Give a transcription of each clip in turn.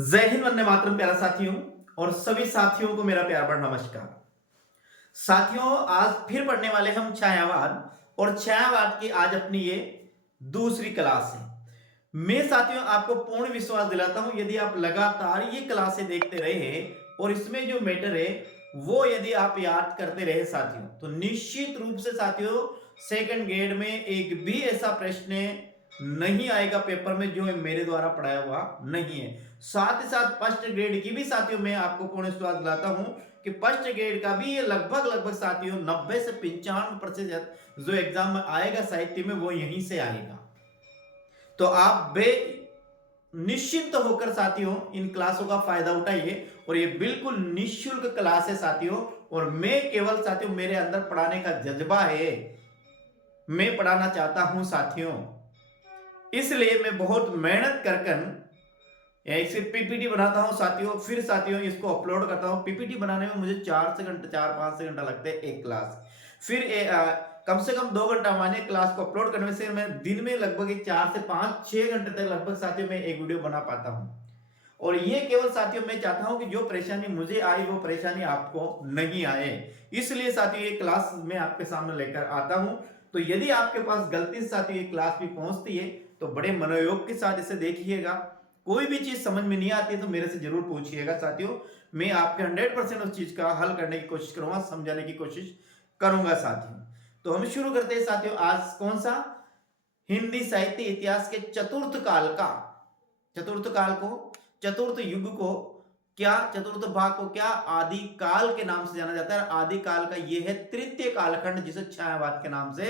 जय हिंद, वंदे मातरम। प्यारा साथियों और सभी साथियों को मेरा प्यार भरा नमस्कार। साथियों, आज फिर पढ़ने वाले हम छायावाद और छायावाद की आज अपनी ये दूसरी क्लास है। मैं साथियों आपको पूर्ण विश्वास दिलाता हूं, यदि आप लगातार ये क्लासें देखते रहे और इसमें जो मैटर है वो यदि आप याद करते रहे साथियों, तो निश्चित रूप से साथियों सेकंड ग्रेड में एक भी ऐसा प्रश्न नहीं आएगा पेपर में जो मेरे द्वारा पढ़ाया हुआ नहीं है। साथ ही साथ फर्स्ट ग्रेड की भी साथियों मैं आपको पूर्ण विश्वास दिलाता हूं कि फर्स्ट ग्रेड का भी ये लगभग लगभग साथियों 90 से 95% जो एग्जाम में आएगा साहित्य में वो यहीं से आएगा। तो आप बे निश्चिंत होकर साथियों इन क्लासों का फायदा उठाइए और ये बिल्कुल निःशुल्क क्लास है साथियों। और मैं केवल साथियों मेरे अंदर पढ़ाने का जज्बा है, मैं पढ़ाना चाहता हूं साथियों, इसलिए मैं बहुत मेहनत कर इसे पीपीटी बनाता हूं साथियों, फिर साथियों इसको अपलोड करता हूं। पीपीटी बनाने में मुझे 4 से घंटा लगते हैं एक क्लास, फिर कम से कम 2 घंटा माने क्लास को अपलोड करने से मैं दिन में लगभग 4 से 5 6 घंटे तक लगभग साथियों मैं एक वीडियो बना पाता हूं। और ये केवल साथियों मैं चाहता हूं कि जो परेशानी मुझे आई वो परेशानी आपको नहीं आए, इसलिए साथियों ये क्लास मैं आपके सामने लेकर आता हूं। तो यदि आपके पास गलती से साथियों ये क्लास भी पहुंचती है तो बड़े मनोयोग के साथ इसे देखिएगा। कोई भी चीज समझ में नहीं आती है तो मेरे से जरूर पूछिएगा साथियों, मैं आपके 100% उस चीज का हल करने की कोशिश करूंगा, समझाने की कोशिश करूंगा साथियों। तो हम शुरू करते हैं साथियों आज कौन सा हिंदी साहित्य इतिहास के चतुर्थ काल का, चतुर्थ काल को, चतुर्थ युग को क्या, चतुर्थ भाग को क्या आदि काल के नाम से जाना जाता है। आदि काल का यह है तृतीय कालखंड जिसे छायावाद के नाम से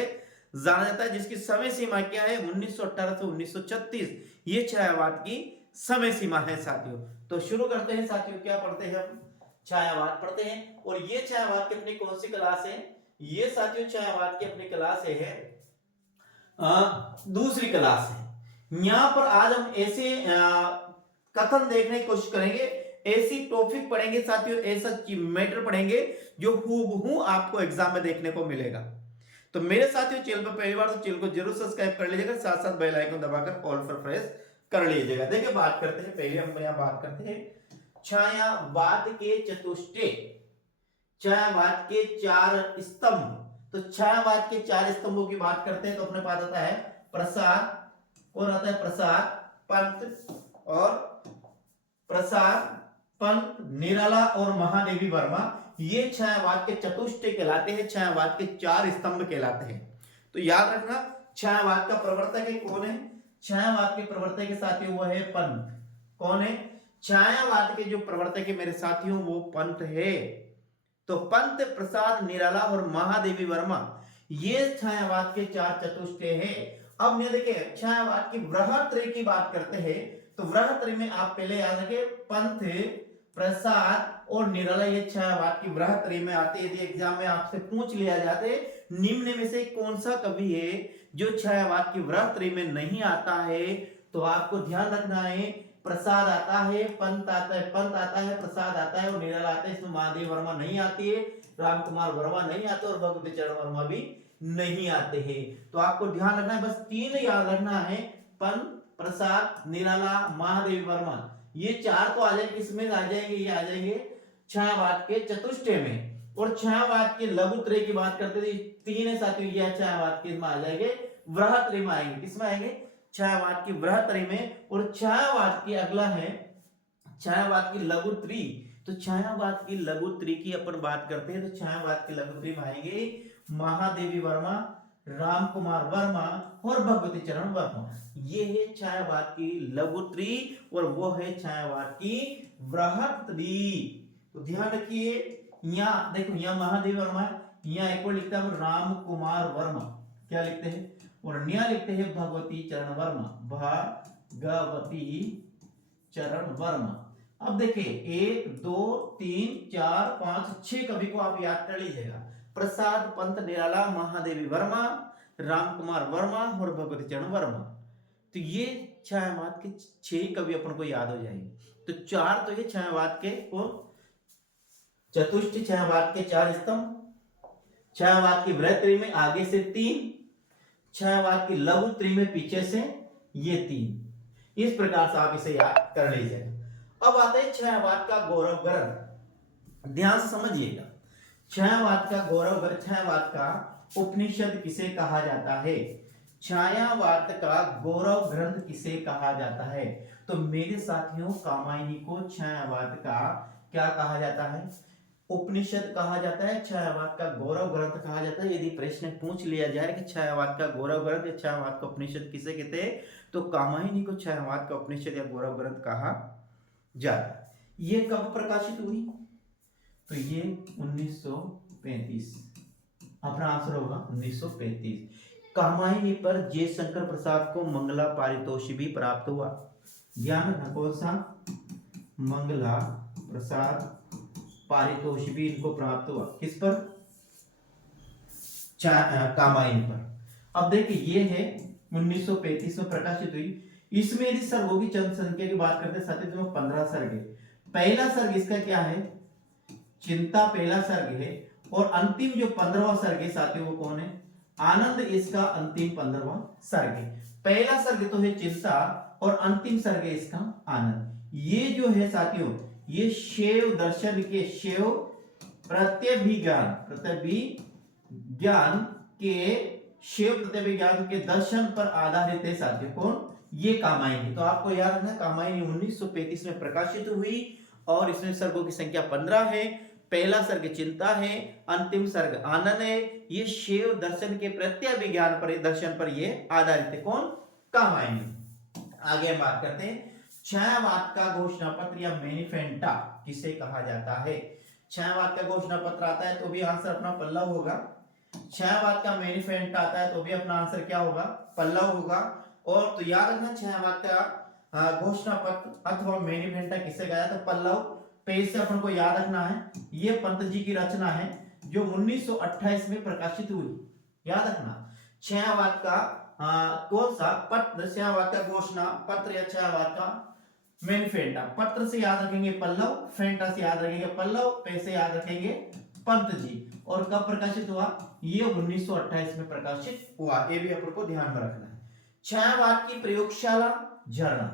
जाना जाता है, जिसकी समय सीमा क्या है 1918 से 1936, ये छायावाद की समय सीमा है साथियों। तो शुरू करते हैं साथियों, क्या पढ़ते हैं हम, छायावाद पढ़ते हैं। और ये छायावाद की अपनी कौन सी क्लास है, ये साथियों छायावाद की अपनी क्लास है दूसरी क्लास है। यहां पर आज हम ऐसे कथन देखने की कोशिश करेंगे, ऐसी टॉपिक पढ़ेंगे साथियों, ऐसा मैटर पढ़ेंगे जो हूबहू आपको एग्जाम में देखने को मिलेगा। तो मेरे साथियों चैनल पर पहली बार तो चैनल को जरूर सब्सक्राइब कर लीजिएगा, साथ साथ बेल आइकन दबाकर ऑल पर प्रेस कर लीजिएगा। देखिए बात करते हैं, पहले हम यहां बात करते हैं छायावाद के चतुष्टय, छायावाद के 4 स्तंभ। तो छायावाद के 4 स्तंभों की बात करते हैं तो अपने पास आता है प्रसाद, कौन आता है, प्रसाद, पंत और प्रसाद, पंत, निराला और महादेवी वर्मा, ये छायावाद के चतुष्टय कहलाते हैं, छायावाद के 4 स्तंभ कहलाते हैं। तो याद रखना छायावाद का प्रवर्तक है कौन है, छायावाद के प्रवर्तक के साथियों वो है पंत। कौन है, छायावाद के जो प्रवर्तक है मेरे साथियों वो पंत है। तो पंत, प्रसाद, निराला और महादेवी वर्मा ये छायावाद के 4 चतुष्टय है। अब ये देखिए छायावाद की वृहत्रय की बात करते हैं तो वृहत्रय में आप पहले याद रखें पंथ, प्रसाद और निराला ये छायावाद की वृहत्रय में आते। यदि एग्जाम में आपसे पूछ लिया जाते निम्न में से कौन सा कवि है जो छायावाद की वृहत्रय में नहीं आता है, तो आपको ध्यान रखना है प्रसाद आता है, पंत आता है, पंत आता है, प्रसाद आता है और निराला आता है। इसमें महादेव वर्मा नहीं आती है, राम कुमार वर्मा नहीं आते और भगवती चरण वर्मा भी नहीं आते हैं। तो आपको ध्यान रखना है, बस 3 याद रखना है, पंत, प्रसाद, निराला, महादेवी वर्मा, ये 4 तो आ जाएंगे, किसमें आ जाएंगे, ये आ जाएंगे छायावाद के चतुष्टय में। और छायावाद के लघुत्रय की बात करते थे 3 है साथियों, ये छायावाद के आ जाएंगे वृहत्रय में आएंगे, किसमें आएंगे, छायावाद की वृहत्रय में। और छायावाद की अगला है छायावाद की लघुत्रय। तो छायावाद की लघुत्रय की अपन बात करते हैं तो छायावाद की लघुत्रय में आएंगे महादेवी वर्मा, राम कुमार वर्मा और भगवती चरण वर्मा, ये है छायावाद की लघुत्रय और वो है छायावाद की वृहत्रय। तो ध्यान रखिए, यहां देखो यहां महादेवी वर्मा, यहां एक और लिखता है राम कुमार वर्मा, क्या लिखते हैं, और न्या लिखते हैं भगवती चरण वर्मा, भगवती चरण वर्मा। अब देखिए 1 2 3 4 5 6 कवि को आप याद कर लीजिएगा, प्रसाद, पंत, निराला, महादेवी वर्मा, राम कुमार वर्मा और भगवती चरण वर्मा। तो ये छायावाद के 6 कवि अपन को याद हो जाएंगे। तो 4 तो ये छायावाद के को चतुष्टय, छायावाद के 4 स्तंभ, छायावाद की वृहत्रय में आगे से 3, छायावाद की लघुत्रय में पीछे से ये 3। इस प्रकार से आप इसे याद कर लीजिएगा। अब आता है छायावाद का गौरव ग्रंथ, ध्यान से समझिएगा। छायावाद का गौरव ग्रंथ, छायावाद का उपनिषद किसे कहा जाता है? छायावाद का गौरव ग्रंथ किसे कहा जाता है? तो मेरे साथियों, कामायनी को छायावाद का क्या कहा जाता है? उपनिषद कहा जाता है, छायावाद का गौरव ग्रंथ कहा जाता है। यदि प्रश्न पूछ लिया जाए कि छायावाद का गौरव ग्रंथ या छायावाद का उपनिषद किसे कहते हैं, तो कामायनी को छायावाद का उपनिषद या गौरव ग्रंथ कहा जाता है। ये कब प्रकाशित हुई? तो ये 1935, अपना आंसर होगा 1935। कामायनी पर जयशंकर प्रसाद को मंगला पारितोषिक भी प्राप्त हुआ। ध्यान रखना, कौन सा? मंगला प्रसाद पारितोषिक भी इनको प्राप्त हुआ। किस पर? कामायनी पर। अब देखिए, ये है 1935 में प्रकाशित हुई। इसमें यदि सर्गों की चंद संख्या की बात करते हैं साथियों, तो 15 सर्ग है। पहला सर्ग इसका क्या है? चिंता पहला सर्ग है। और अंतिम जो 15वां सर्ग है साथियों, वो कौन है? आनंद इसका अंतिम 15वां सर्ग है। पहला सर्ग तो है चिंता और अंतिम सर्ग है इसका आनंद। ये जो है साथियों, ये शैव दर्शन के, शैव प्रत्यभिज्ञान के, शैव प्रत्यभिज्ञान के दर्शन पर आधारित है साथियों। कौन? ये कामायनी। तो आपको याद रखना, कामायनी 1935 में प्रकाशित हुई और इसमें सर्गों की संख्या 15 है। पहला सर्ग चिंता है, अंतिम सर्ग आनंद है। ये शैव दर्शन के प्रत्यय विज्ञान पर, दर्शन पर ये आधारित है। कौन? कामायनी। आगे हम बात करते हैं, छायावाद का घोषणा पत्र या मैनिफेस्टो किसे कहा जाता है? छायावाद का घोषणा पत्र आता है तो भी आंसर अपना पल्लव होगा। छायावाद का मैनिफेस्टो आता है तो भी अपना आंसर क्या होगा? पल्लव होगा। और तो याद रखना, छायावाद का घोषणा पत्र अथवा मैनिफेस्टो किसे कहा जाता है? पल्लव। पेज से अपन को याद रखना है, ये पंत जी की रचना है जो 1928 में प्रकाशित हुई। याद रखना, छायावाद का कौन सा पत्र? छायावाद का घोषणा पत्र या छायावाद का मैनिफेस्टो। पत्र से याद रखेंगे पल्लव, फेंटा से याद रखेंगे पल्लव, पे से याद रखेंगे पंत जी। और कब प्रकाशित हुआ? ये 1928 में प्रकाशित हुआ। ये भी अपन को ध्यान में रखना है। छायावाद की प्रयोगशाला झरना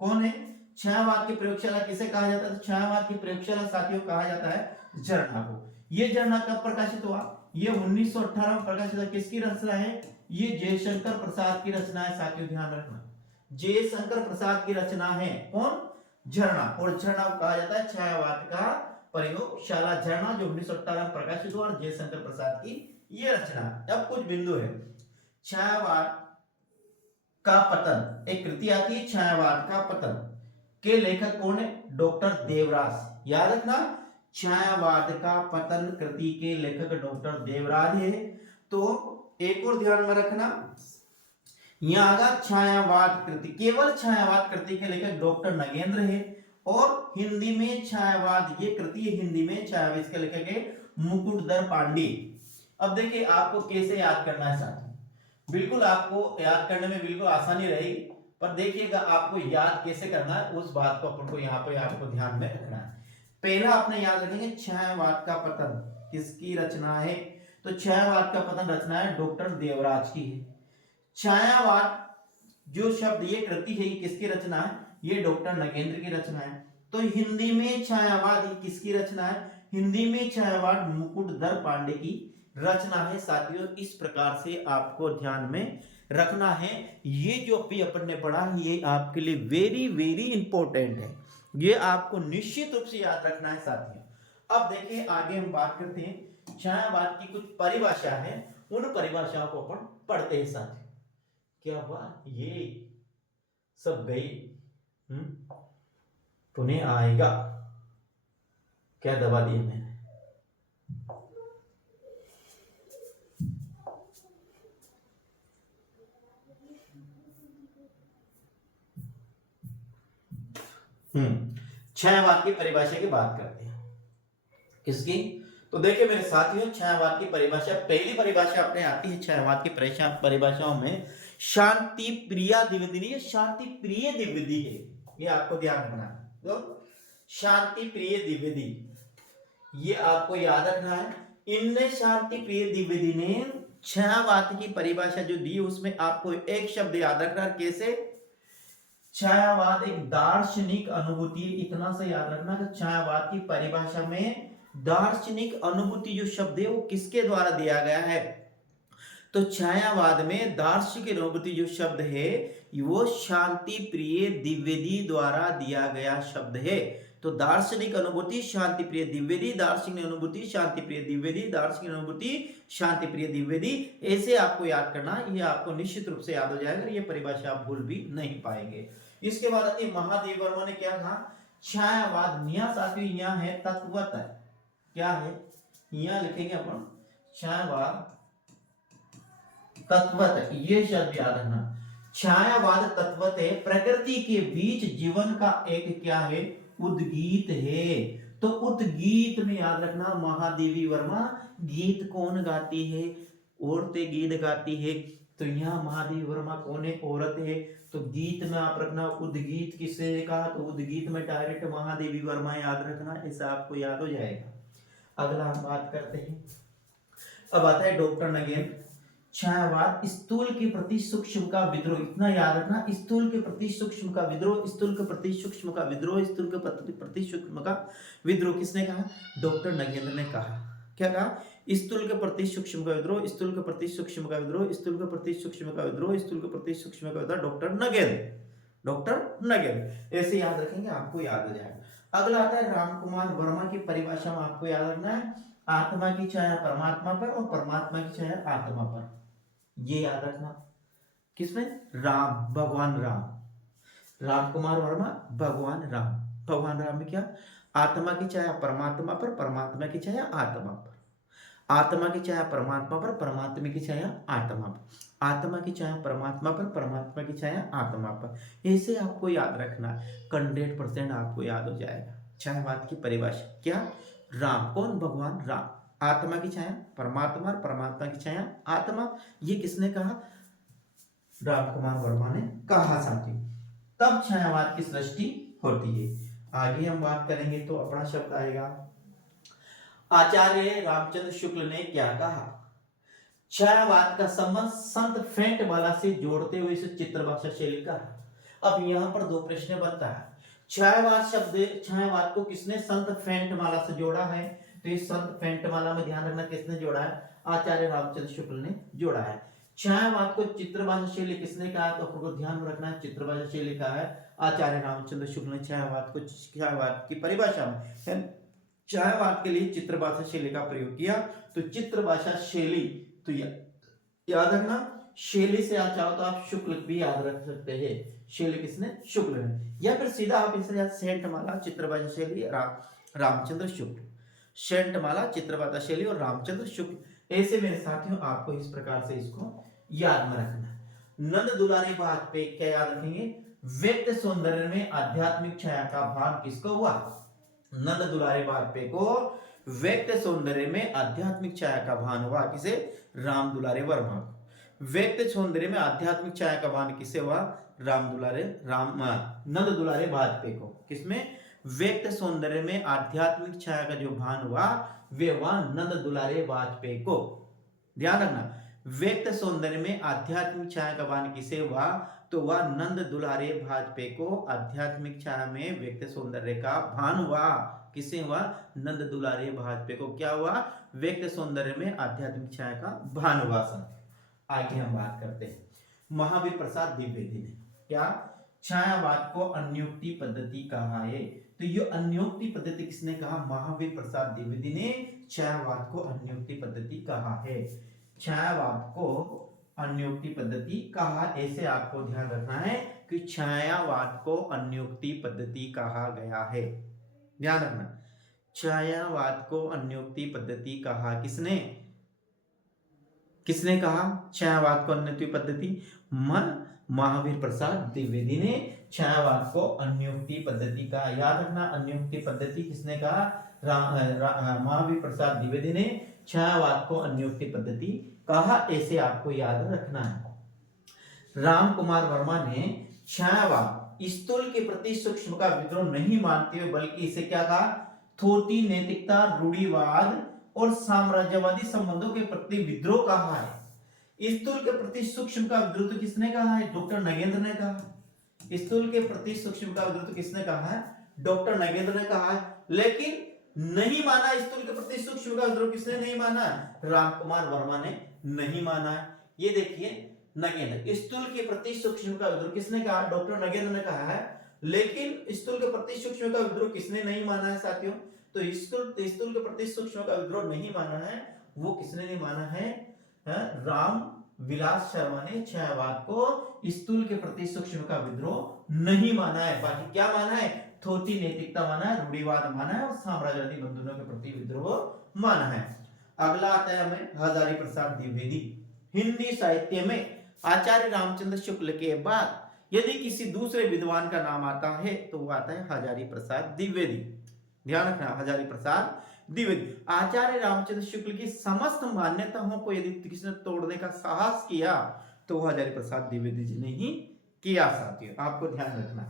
कौन है? छायावाद की प्रयोगशाला किसे कहा जाता है? छायावाद की प्रयोगशाला साथियों कहा जाता है झरना को। ये झरना कब प्रकाशित हुआ? ये 1918 में प्रकाशित हुआ। किसकी रचना है? ये जयशंकर प्रसाद की रचना है साथियों, ध्यान रखना, जयशंकर प्रसाद की रचना है। कौन? झरना। और झरना को कहा जाता है छायावाद का प्रयोगशाला झरना, जो 1918 में प्रकाशित हुआ और जयशंकर प्रसाद की ये रचना। अब कुछ बिंदु है। छायावाद का पतन, एक कृति आती है छायावाद का पतन, के लेखक कौन है? डॉक्टर देवराज। याद रखना, छायावाद का पतन कृति के लेखक डॉक्टर देवराज है। तो एक और ध्यान में रखना, यहां का छायावाद कृति, केवल छायावाद कृति के लेखक डॉक्टर नगेंद्र है। और हिंदी में छायावाद, ये कृति है हिंदी में, छायावाद इसके लेखक है मुकुटधर पांडे। अब देखिए, आपको कैसे याद करना है साथियों, बिल्कुल आपको याद करने में बिल्कुल आसानी रहेगी, पर देखिएगा आपको याद कैसे करना है, उस बात को अपन को यहाँ पे आपको ध्यान में रखना है। पहला आपने याद रखेंगे, छायावाद का पतन किसकी रचना है? तो छायावाद का पतन रचना है डॉक्टर देवराज की है। छायावाद जो शब्द, ये कृति है, ये किसकी रचना है? ये डॉक्टर नगेंद्र की रचना है। तो हिंदी में छायावाद किसकी रचना है? हिंदी में छायावाद मुकुटधर पांडे की रचना है साथियों। इस प्रकार से आपको ध्यान में रखना है। ये जो अभी अपन ने पढ़ा, ये आपके लिए वेरी वेरी इंपॉर्टेंट है, ये आपको निश्चित रूप से याद रखना है साथियों। अब देखिए, आगे हम बात करते हैं छायावाद की कुछ परिभाषा है, उन परिभाषाओं को अपन पढ़ते हैं साथियों। क्या हुआ? ये सब गई, पुनः आएगा, क्या दबा दिया मैंने? छायावाद की परिभाषा की बात करते हैं। किसकी? तो देखिए मेरे साथियों, छायावाद की परिभाषा, पहली परिभाषा अपने आती है छायावाद की परिभाषाओं में, शांति प्रिय द्विविधि। शांति प्रिय द्विविधि है, ये आपको ध्यान रखना है। तो शांति प्रिय द्विविधि, ये आपको याद रखना है। इनने शांति प्रिय द्विवेदी ने छायावाद की परिभाषा जो दी, उसमें आपको एक शब्द याद रखना है। कैसे? छायावाद एक दार्शनिक अनुभूति, इतना सा याद रखना कि छायावाद की परिभाषा में दार्शनिक अनुभूति जो शब्द है वो किसके द्वारा दिया गया है? तो छायावाद में दार्शनिक अनुभूति जो शब्द है वो शांति प्रिय द्विवेदी द्वारा दिया गया शब्द है। तो दार्शनिक अनुभूति शांति प्रिय द्विवेदी, दार्शनिक अनुभूति शांति प्रिय द्विवेदी, दार्शनिक अनुभूति शांति प्रिय द्विवेदी, ऐसे आपको याद करना, ये आपको निश्चित रूप से याद हो जाएगा, ये परिभाषा आप भूल भी नहीं पाएंगे। इसके बाद आती है महादेव वर्मा ने क्या कहा? छायावाद निया साथियों यहाँ है तत्वत, क्या है यहाँ लिखेंगे अपन छायावाद तत्वत, ये शब्द याद रखना। छायावाद तत्वत है प्रकृति के बीच जीवन का एक क्या है? उद्गीत है। तो उद्गीत में याद रखना महादेवी वर्मा, गीत कौन गाती है? औरतें गीत गाती है। तो यहाँ महादेवी वर्मा कौन है? औरत है। तो गीत में आप रखना उद्गीत किसने कहा? तो उद्गीत में डायरेक्ट महादेवी वर्मा याद रखना, ऐसा आपको याद हो जाएगा। अगला हम बात करते हैं, अब आता है डॉक्टर नगेन। छायावाद स्थूल के प्रति सूक्ष्म का विद्रोह, इतना याद रखना, स्थूल के प्रति सूक्ष्म का विद्रोह, स्थूल के प्रति सूक्ष्म का विद्रोह, स्थूल के प्रति सूक्ष्म का विद्रोह किसने कहा? डॉक्टर नगेंद्र ने कहा। क्या कहा? स्थूल के प्रति सूक्ष्म का विद्रोह, स्थूल के प्रति सूक्ष्म का विद्रोह, स्थूल के प्रति सूक्ष्म का विद्रोह, स्थूल के प्रति सूक्ष्म का विद्रोह, डॉक्टर नगेंद्र, डॉक्टर नगेंद्र, ऐसे याद रखेंगे, आपको याद हो जाएगा। अगला आता है रामकुमार वर्मा की परिभाषा में आपको याद रखना है, आत्मा की छाया परमात्मा पर और परमात्मा की छाया आत्मा पर, ये याद रखना। किसमें? राम, भगवान राम, रामकुमार वर्मा भगवान राम, भगवान राम में क्या? आत्मा की छाया परमात्मा पर, परमात्मा की छाया आत्मा पर, आत्मा की छाया परमात्मा पर, परमात्मा की छाया आत्मा पर, आत्मा की छाया परमात्मा पर, परमात्मा की छाया आत्मा पर, ऐसे आपको याद रखना, 100% आपको याद हो जाएगा। छायावाद की परिभाषा क्या? राम, कौन? भगवान राम, आत्मा की छाया परमात्मा, परमात्मा की छाया आत्मा, ये किसने कहा? रामकुमार वर्मा ने कहा साथी। तब छायावाद की सृष्टि होती है। आगे हम बात करेंगे तो अपना शब्द आएगा, आचार्य रामचंद्र शुक्ल ने क्या कहा? छायावाद का संबंध संत फेंटमाला से जोड़ते हुए इस चित्रभाषा शैली का। अब यहाँ पर दो प्रश्न बनता है, छायावाद शब्द, छायावाद को किसने संत फेंटमाला से जोड़ा है? तो इस संत फेंटमाला में ध्यान रखना किसने जोड़ा है? आचार्य रामचंद्र शुक्ल ने जोड़ा है। छायावाद को चित्रभाषा शैली किसने कहा? तो आपको ध्यान में रखना है, चित्रभाषा शैली का है आचार्य रामचंद्र शुक्ल ने। छायावाद को, छायावाद की परिभाषा में छायावाद के लिए चित्रभाषा शैली का प्रयोग किया। तो चित्रभाषा शैली, तो याद रखना, शैली से आप चाहो तो आप शुक्ल भी याद रख सकते हैं, शैली किसने? शुक्ल ने, या फिर सीधा आप इसे सेंटमाला चित्रभाषा शैली रामचंद्र शुक्ल, सेंटमाला चित्रभाषा शैली और रामचंद्र शुक्ल, ऐसे मेरे साथियों आपको इस प्रकार से इसको याद में रखना। नंद दुलारी बात पे क्या याद रखेंगे? व्यक्त सौंदर्य में आध्यात्मिक छाया का भान किसको हुआ? नंद दुलारे वाजपेयी को व्यक्त सौंदर्य में आध्यात्मिक छाया का भान हुआ, किसे? राम दुलारे वर्मा को। व्यक्त सौंदर्य में आध्यात्मिक छाया का भान किसे हुआ? नंद दुलारे वाजपेयी को। किसमें? व्यक्त सौंदर्य में आध्यात्मिक छाया का जो भान हुआ वे हुआ नंद दुलारे वाजपेयी को। ध्यान रखना, व्यक्त सौंदर्य में आध्यात्मिक छाया का भान किसे हुआ? तो वह नंद दुलारे वाजपेयी को आध्यात्मिक छाया में व्यक्त सौंदर्य का भान हुआ। किसे हुआ? नंद दुलारे वाजपेयी को क्या हुआ? व्यक्त सौंदर्य में आध्यात्मिक छाया का भान हुआ। आगे हम बात करते हैं, महावीर प्रसाद द्विवेदी ने क्या छायावाद को अन्योक्ति पद्धति कहा है? तो ये अन्योक्ति पद्धति किसने कहा? महावीर प्रसाद द्विवेदी ने छायावाद को अन्योक्ति पद्धति कहा है। छायावाद को अन्योक्ति पद्धति कहा, ऐसे आपको ध्यान रखना है कि छायावाद को अन्योक्ति पद्धति कहा गया है। ध्यान रखना, छायावाद को अन्योक्ति पद्धति कहा किसने? किसने कहा छायावाद को अन्योक्ति पद्धति? महावीर प्रसाद द्विवेदी ने छायावाद को अन्योक्ति पद्धति कहा। याद रखना, अन्योक्ति पद्धति किसने कहा? महावीर प्रसाद द्विवेदी ने छायावाद को अन्योक्ति पद्धति कहा, ऐसे आपको याद रखना है। रामकुमार वर्मा ने छायावाद स्थूल के प्रति सूक्ष्म का विद्रोह नहीं मानते हुए बल्कि इसे क्या कहा? थोटी नैतिकता, रूढ़िवाद और साम्राज्यवादी संबंधों के प्रति विद्रोह कहा है। स्थूल के प्रति सूक्ष्म का विद्रोह तो किसने कहा है? डॉक्टर नगेंद्र ने कहा। स्थूल के प्रति सूक्ष्म का विद्रोह किसने कहा है? डॉक्टर नगेंद्र ने कहा है। लेकिन नहीं माना स्थूल के प्रति सूक्ष्म का विद्रोह किसने नहीं माना? रामकुमार वर्मा ने नहीं माना है। ये देखिए नगेंद्र, स्थूल के प्रति सूक्ष्म का विद्रोह किसने कहा? डॉक्टर नगेंद्र ने कहा है। लेकिन स्थूल के प्रति सूक्ष्म का विद्रोह किसने नहीं माना है साथियों? तो स्थूल के प्रति सूक्ष्म का विद्रोह नहीं माना है, वो किसने नहीं माना है? राम विलास शर्मा ने छायावाद को स्थूल के प्रति सूक्ष्म का विद्रोह नहीं माना है। बाकी क्या माना है? थोथी नैतिकता माना है, रूढ़िवाद माना है और साम्राज्यवादी बंधनों के प्रति विद्रोह माना है। अगला आता है हमें हजारी प्रसाद द्विवेदी। हिंदी साहित्य में आचार्य रामचंद्र शुक्ल के बाद यदि किसी दूसरे विद्वान का नाम आता है तो वो आता है हजारी प्रसाद द्विवेदी। ध्यान रखना, हजारी प्रसाद द्विवेदी। आचार्य रामचंद्र शुक्ल की समस्त मान्यताओं को यदि किसी ने तोड़ने का साहस किया तो हजारी प्रसाद द्विवेदी जी ने ही किया साथियों, आपको ध्यान रखना।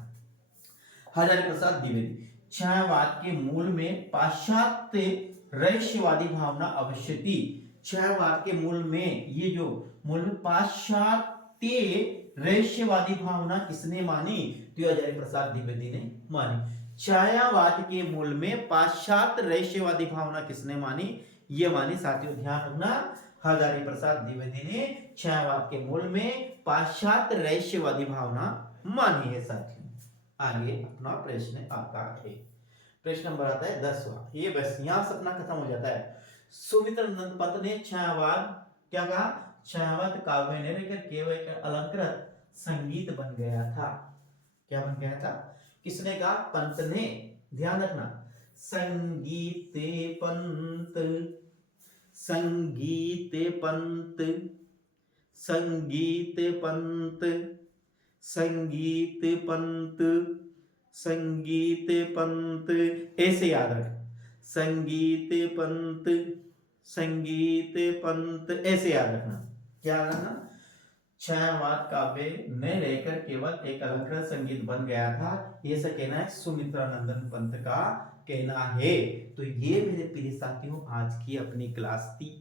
हजारी प्रसाद द्विवेदी छायावाद के मूल में पाश्चात्य रहस्यवादी भावना अवश्य थी। छायावाद के मूल में ये जो मूल में पाश्चात्य रहस्यवादी भावना किसने मानी? तो हजारी प्रसाद द्विवेदी ने मानी। छायावाद के मूल में पाश्चात्य रहस्यवादी भावना किसने मानी? ये मानी साथियों, ध्यान रखना। हजारी प्रसाद द्विवेदी ने छायावाद के मूल में पाश्चात्य रहस्यवादी भावना मानी है साथियों। आगे अपना प्रश्न आता है, प्रश्न नंबर आता है 10वां। ये बस यहां से अपना खत्म हो जाता है। सुमित्र नंद पंत ने छायावाद क्या कहा? छायावाद काव्य ने लेकर केवल एक अलंकृत संगीत बन गया था। क्या बन गया था? किसने कहा? पंत ने। ध्यान रखना, संगीत पंत, संगीत पंत, संगीत पंत, संगीत पंत, संगीत पंत, ऐसे याद रख। संगीत पंत, संगीत पंत, ऐसे याद रखना। क्या रखना? छायावाद काव्य ने लेकर केवल एक अलंकृत संगीत बन गया था, ये सब कहना है सुमित्रानंदन पंत का कहना है। तो ये मेरे प्रिय साथियों आज की अपनी क्लास थी।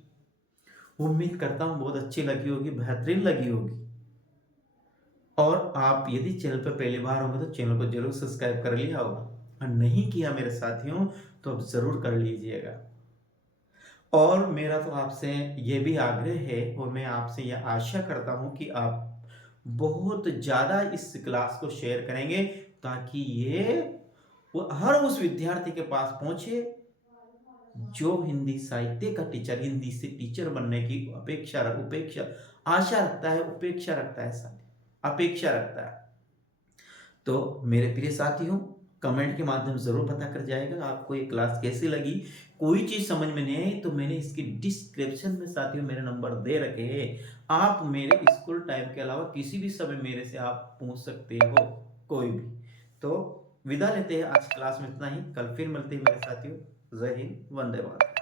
उम्मीद करता हूं बहुत अच्छी लगी होगी, बेहतरीन लगी होगी। और आप यदि चैनल पर पहली बार होंगे तो चैनल को जरूर सब्सक्राइब कर लिया होगा, और नहीं किया मेरे साथियों तो आप जरूर कर लीजिएगा। और मेरा तो आपसे ये भी आग्रह है और मैं आपसे यह आशा करता हूं कि आप बहुत ज़्यादा इस क्लास को शेयर करेंगे ताकि ये वो हर उस विद्यार्थी के पास पहुंचे जो हिंदी साहित्य का टीचर, हिंदी से टीचर बनने की आशा रखता है, उपेक्षा रखता है साथी, अपेक्षा रखता है। तो मेरे प्रिय साथियों कमेंट के माध्यम से जरूर पता कर जाएगा आपको ये क्लास कैसी लगी। कोई चीज समझ में नहीं आई तो मैंने इसकी डिस्क्रिप्शन में साथियों मेरे नंबर दे रखे हैं, आप मेरे स्कूल टाइम के अलावा किसी भी समय मेरे से आप पूछ सकते हो कोई भी। तो विदा लेते हैं आज क्लास में इतना ही, कल फिर मिलते हैं मेरे साथियों। जय हिंद, वंदे मातरम।